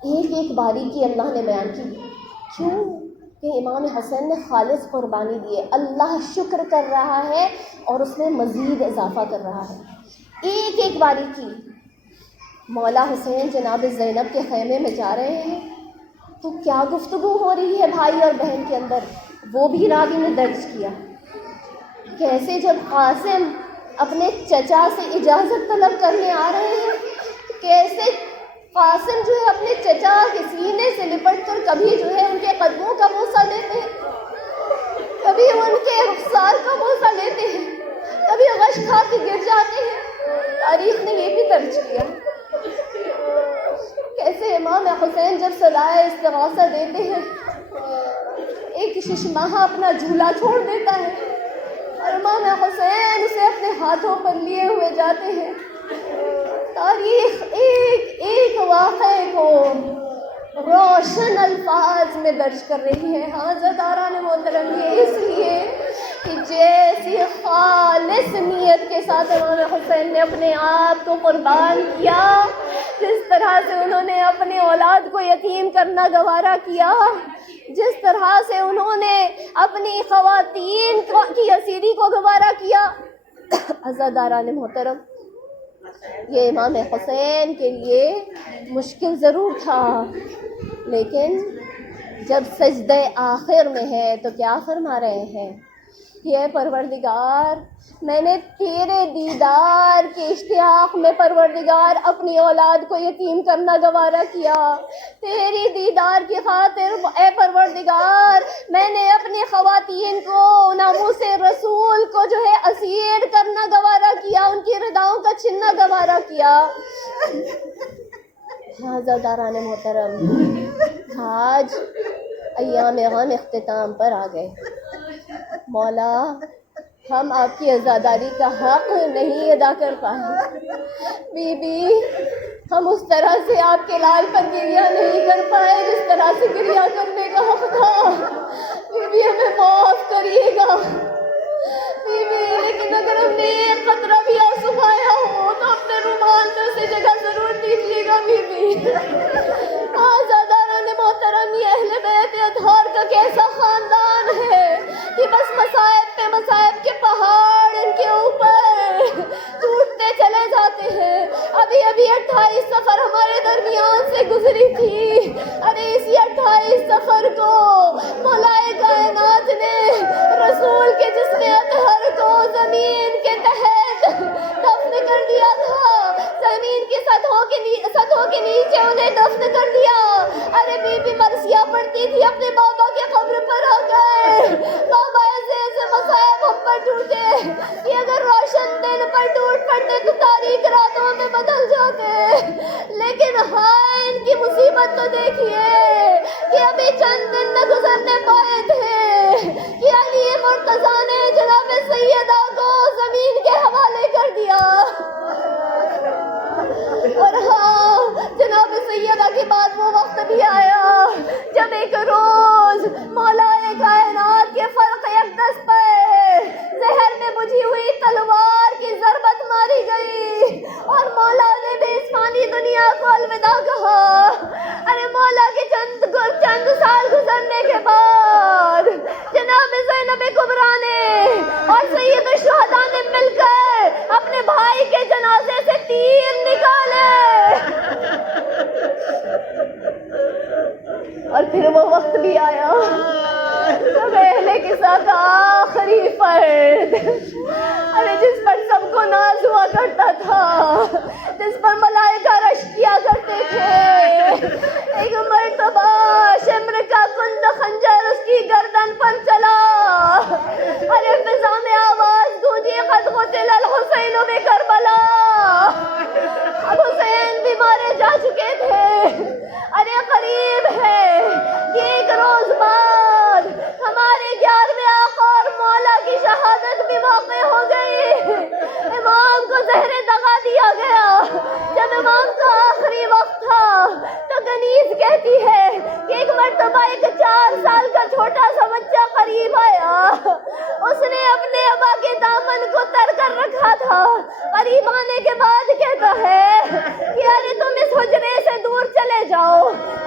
ایک ایک باریکی اللہ نے بیان کی. کیوں کہ امام حسین نے خالص قربانی دی ہے, اللہ شکر کر رہا ہے اور اس میں مزید اضافہ کر رہا ہے. ایک ایک باریکی. مولا حسین جناب زینب کے خیمے میں جا رہے ہیں تو کیا گفتگو ہو رہی ہے بھائی اور بہن کے اندر, وہ بھی راوی نے درج کیا. کیسے جب قاسم اپنے چچا سے اجازت طلب کرنے آ رہے ہیں تو کیسے قاسم جو ہے اپنے چچا کے سینے سے لپٹ کر کبھی جو ہے ان کے قدموں کا بوسہ لیتے ہیں, کبھی ان کے رخسار کا بوسہ لیتے ہیں, کبھی غش کھا کے گر جاتے ہیں. تاریخ نے یہ بھی درج کیا. کیسے امام حسین جب صدائے استغاثہ دیتے ہیں, ایک ششماہا اپنا جھولا چھوڑ دیتا ہے اور امام حسین اسے اپنے ہاتھوں پر لیے ہوئے جاتے ہیں. تاریخ ایک ایک واقعے کو روشن الفاظ میں درج کر رہی ہے. حضرتاران محترم, یہ اس لیے کہ جیسی خالص نیت کے ساتھ امام حسین نے اپنے آپ کو قربان کیا, جس طرح سے انہوں نے اپنی اولاد کو یتیم کرنا گوارا کیا, جس طرح سے انہوں نے اپنی خواتین کی اسیری کو گوارا کیا. عزیزان محترم, یہ امام حسین کے لیے مشکل ضرور تھا, لیکن جب سجدہ آخر میں ہے تو کیا فرما رہے ہیں کہ اے پروردگار, میں نے تیرے دیدار کے اشتیاق میں پروردگار اپنی اولاد کو یتیم کرنا گوارا کیا. تیری دیدار کی خاطر اے پروردگار میں نے اپنی خواتین کو, ناموس رسول کو جو ہے اسیر کرنا گوارا کیا, ان کی رداؤں کا چھننا گوارا کیا. حضرتاران محترم, آج ایام غم اختتام پر آ گئے. مولا, ہم آپ کی عزاداری کا حق نہیں ادا کر پائے. بی بی, ہم اس طرح سے آپ کے لال پر گریہ نہیں کر پائے جس طرح سے گریہ کرنے کا حق تھا. بی بی, ہمیں معاف کریے گا. بی بی, لیکن اگر ہم نے ایک قطرہ بھی آنسو آیا ہو تو اپنے رومال میں اسے جگہ ضرور دیجیے گا. بی بی, آزاداران محترم, یہ اہل بیت اطہار کا کیسا خاندان ہے کہ بس مصائب پہ مصائب کے پہاڑ ان کے اوپر ٹوٹتے چلے جاتے ہیں. ابھی 28 سفر ہمارے درمیان سے گزری تھی. ارے اسی 28 سفر کو مولا کائنات نے رسول کے جسم اطہر کو زمین کے تحت دفن کر دیا تھا, زمین کی سطحوں کے نیچے انہیں دفن کر دیا. ارے بی بی مرثیہ پڑھتی تھی اپنے بابا کے قبر پر آ گئے. بابا ایسے ایسے مصائب ہم پر ٹوٹے کہ اگر روشن دن پر ٹوٹ پڑتے تو تاریک راتوں میں بدل جاتے. لیکن ہائے ان کی مصیبت تو دیکھیے کہ ابھی چند دن نہ گزرنے پائے تھے کہ علی مرتضیٰ نے جناب سیدہ کو زمین کے حوالے کر اور پھر وہ وقت بھی آیا جب اہل قصہ کا آخری فرد، ارے جس پر سب کو ناز ہوا کرتا تھا، جس پر ملائکہ رش کیا کرتے تھے، ایک مرتبہ شمر کا کند خنجر اس کی گردن پر چلا، ارے فضا میں آواز گونجی قد قتل الحسین بکربلا، اب حسین بھی مارے جا چکے تھے، ارے قریب ہے کہ ایک روز بعد ہمارے 11ویں آقا اور مولا کی شہادت بھی واقع ہو گئی۔ امام کو زہر دغا دیا گیا۔ جب امام کا آخری وقت تھا تو کنیز کہتی ہے کہ ایک مرتبہ ایک 4 سال کا چھوٹا سا بچہ قریب آیا، اس نے اپنے ابا کے دامن کو تر کر رکھا تھا، قریب آنے کے بعد کہتا ہے کہ ارے تم اس حجرے سے دور چلے جاؤ،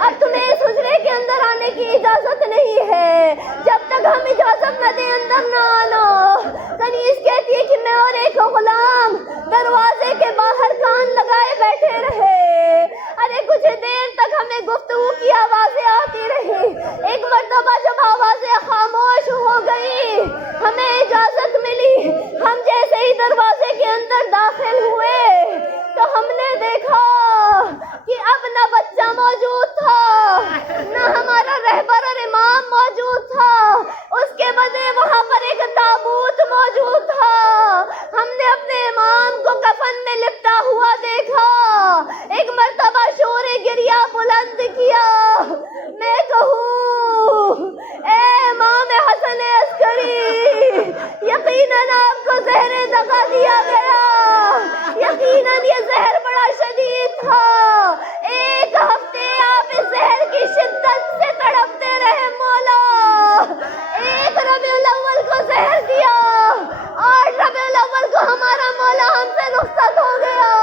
اب تمہیں اس حجرے کے اندر آنے کی اجازت نہیں ہے، جب تک ہم اجازت نہ دیں اندر نہ آنا۔ کنیز کہتی ہے کہ میں اور ایک غلام دروازے کے باہر کان لگائے بیٹھے رہے، ارے کچھ دیر تک ہمیں گفتگو کی آوازیں آتی رہی، ایک مرتبہ جب آوازیں خاموش ہو گئی ہمیں اجازت ملی، ہم جیسے ہی دروازے کے اندر داخل ہوئے تو ہم نے دیکھا کہ اب نہ بچہ موجود تھا، نہ ہمارا رہبر اور امام موجود تھا، اس کے بدلے وہاں پر ایک تابوت موجود تھا۔ ہم نے اپنے امام کو کفن میں لپٹا ہوا دیکھا، ایک مرتبہ شور گریہ بلند کیا، میں کہوں اے امام حسن عسکری، یقیناً آپ کو زہر دغا دیا گیا، یقیناً یہ زہر بڑا شدید تھا، 1 ہفتے آپ اس زہر کی شدت سے تڑپتے رہے مولا، 1 ربیع الاول کو زہر دیا، 8 ربیع الاول کو ہمارا مولا ہم سے رخصت ہو گیا۔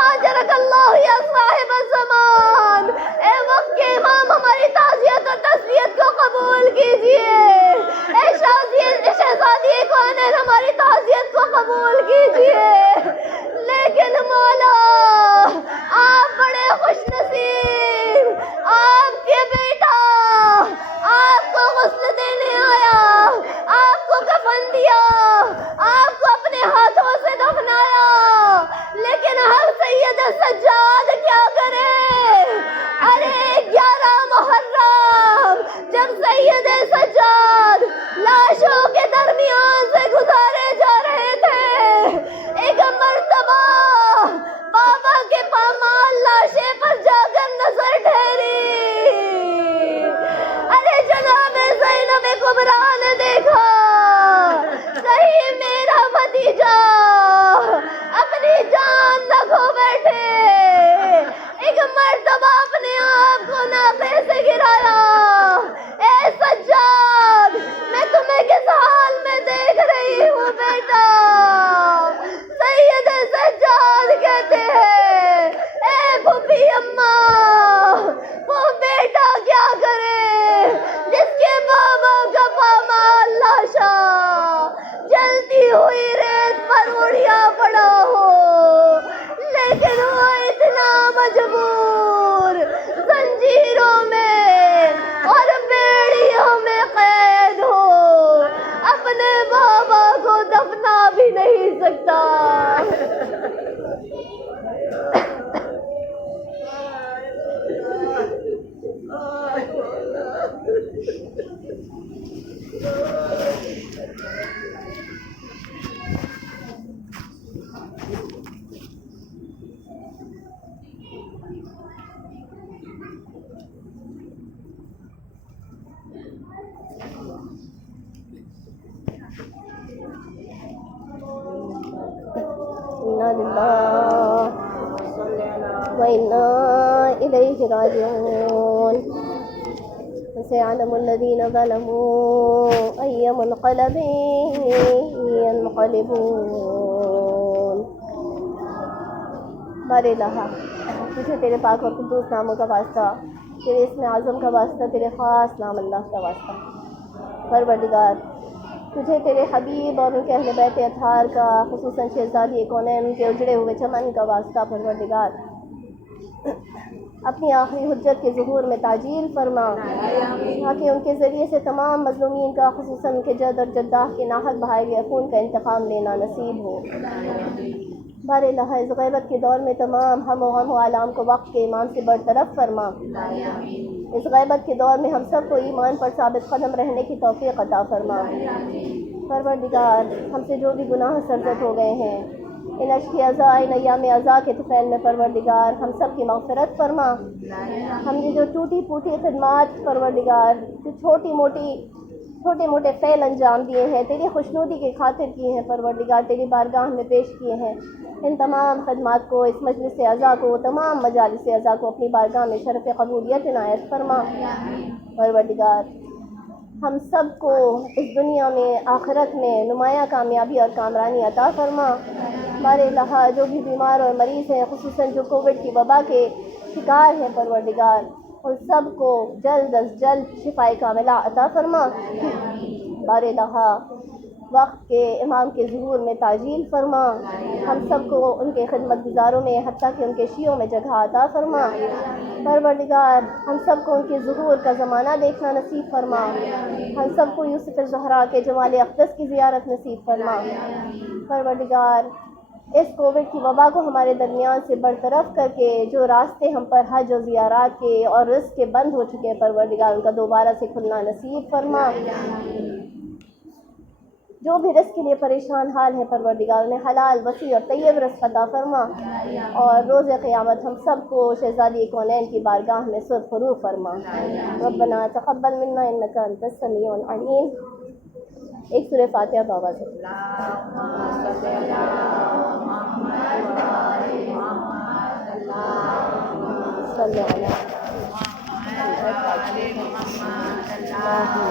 آجرک اللہ یا صاحب الزمان، اے وقت کے امام ہماری تعزیت اور تسلیت کو قبول کیجئے، اے شہزادی کونین ہماری تعزیت کو قبول کیجئے، لیکن مولا آپ بڑے خوش نصیب، آپ کے بیٹا آپ کو غسل دینے آیا، آپ کو کفن دیا، آپ کو اپنے ہاتھوں سے دفنایا، لیکن ہر سید سجاد کیا کرے؟ ارے 11 محرم جب سید سجاد لاشوں کے درمیان سے گزارے جا رہے تھے، ایک مرتبہ بابا کے پامال لاشے پر جا کر نظر ٹھہری، ارے جناب زینب کبریٰ نے دیکھا کہیں میرا بھتیجا اپنی جان نہ کھو بیٹھے، ایک مرتبہ اپنے آپ کو ناقے سے گرایا، اے سجاد میں تمہیں کس حال میں دیکھ رہی ہوں بیٹا؟ سید سجاد کہتے ہیں اے پھوپھی اماں، وہ بیٹا کیا کرے جس کے بابا کا پامال لاشا جلتی ہوئی ریت پر اڑیا پڑا ہو، لیکن وہ اتنا مجبور زنجیروں میں اور بیڑیوں میں قید ہو، اپنے بابا کو دفنا بھی نہیں سکتا۔ اِنَّا لِلَّهِ وَإِنَّا إِلَيْهِ راجعون۔ سيعلم الذين ظلموا أي منقلب ينقلبون۔ ہمارے الہ، تجھے تیرے پاک اور قدوس ناموں کا واسطہ، تیرے اسم اعظم کا واسطہ، تیرے خاص نام اللہ کا واسطہ۔ پروردگار، تجھے تیرے حبیب اور ان کے اہل بیت اطہار کا، خصوصاً شہزادی کونین کے اجڑے ہوئے چمن کا واسطہ۔ پروردگار، اپنی آخری حجت کے ظہور میں تعجیل فرما، تاکہ ان کے ذریعے سے تمام مظلومین کا، خصوصاً ان کے جد اور جدہ کے ناحق بہائے ہوئے خون کا انتقام لینا نصیب ہو۔ بار الہ اس غیبت کے دور میں تمام ہم و غم و آلام کو وقت کے ایمان سے برطرف فرما۔ اس غیبت کے دور میں ہم سب کو ایمان پر ثابت قدم رہنے کی توفیق عطا فرما۔ پروردگار ہم سے جو بھی گناہ سرزد ہو گئے ہیں، ان اشکی عزا، ان ایام عزا کے طفیل میں پروردگار ہم سب کی مغفرت فرما۔ ہم نے جو ٹوٹی پھوٹی خدمات پروردگار، جو چھوٹے موٹے فعل انجام دیے ہیں، تیری خوشنودی کی خاطر کیے ہیں پروردگار، تیری بارگاہ میں پیش کیے ہیں، ان تمام خدمات کو، اس مجلس عزا کو، تمام مجالس عزا کو اپنی بارگاہ میں شرف قبولیت عنایت فرما۔ پروردگار ہم سب کو اس دنیا میں، آخرت میں نمایاں کامیابی اور کامرانی عطا فرما۔ بار الہ جو بھی بیمار اور مریض ہیں، خصوصاً جو کووڈ کی وبا کے شکار ہیں پروردگار، ان سب کو جلد از جلد شفائے کاملہ عطا فرما۔ بار الہ وقت کے امام کے ظہور میں تعجیل فرما، ہم سب کو ان کے خدمت گزاروں میں، حتیٰ کہ ان کے شیعوں میں جگہ عطا فرما۔ پروردگار ہم سب کو ان کے ظہور کا زمانہ دیکھنا نصیب فرما، ہم سب کو یوسف الزہرا کے جمال اقدس کی زیارت نصیب فرما۔ پروردگار اس کووڈ کی وبا کو ہمارے درمیان سے برطرف کر کے، جو راستے ہم پر حج و زیارات کے اور رزق کے بند ہو چکے ہیں پروردگار، ان کا دوبارہ سے کھلنا نصیب فرما۔ جو بھی رزق کے لیے پریشان حال ہے پروردگار، انہیں حلال، وسیع اور طیب رزق عطا فرما، اور روز قیامت ہم سب کو شہزادی کونین کی بارگاہ میں سرفروغ فرما۔ ربنا تقبل منا انک انت السمیع العلیم۔ ایک سورہ فاتحہ بابا سے۔ صلی اللہ علیہ وسلم۔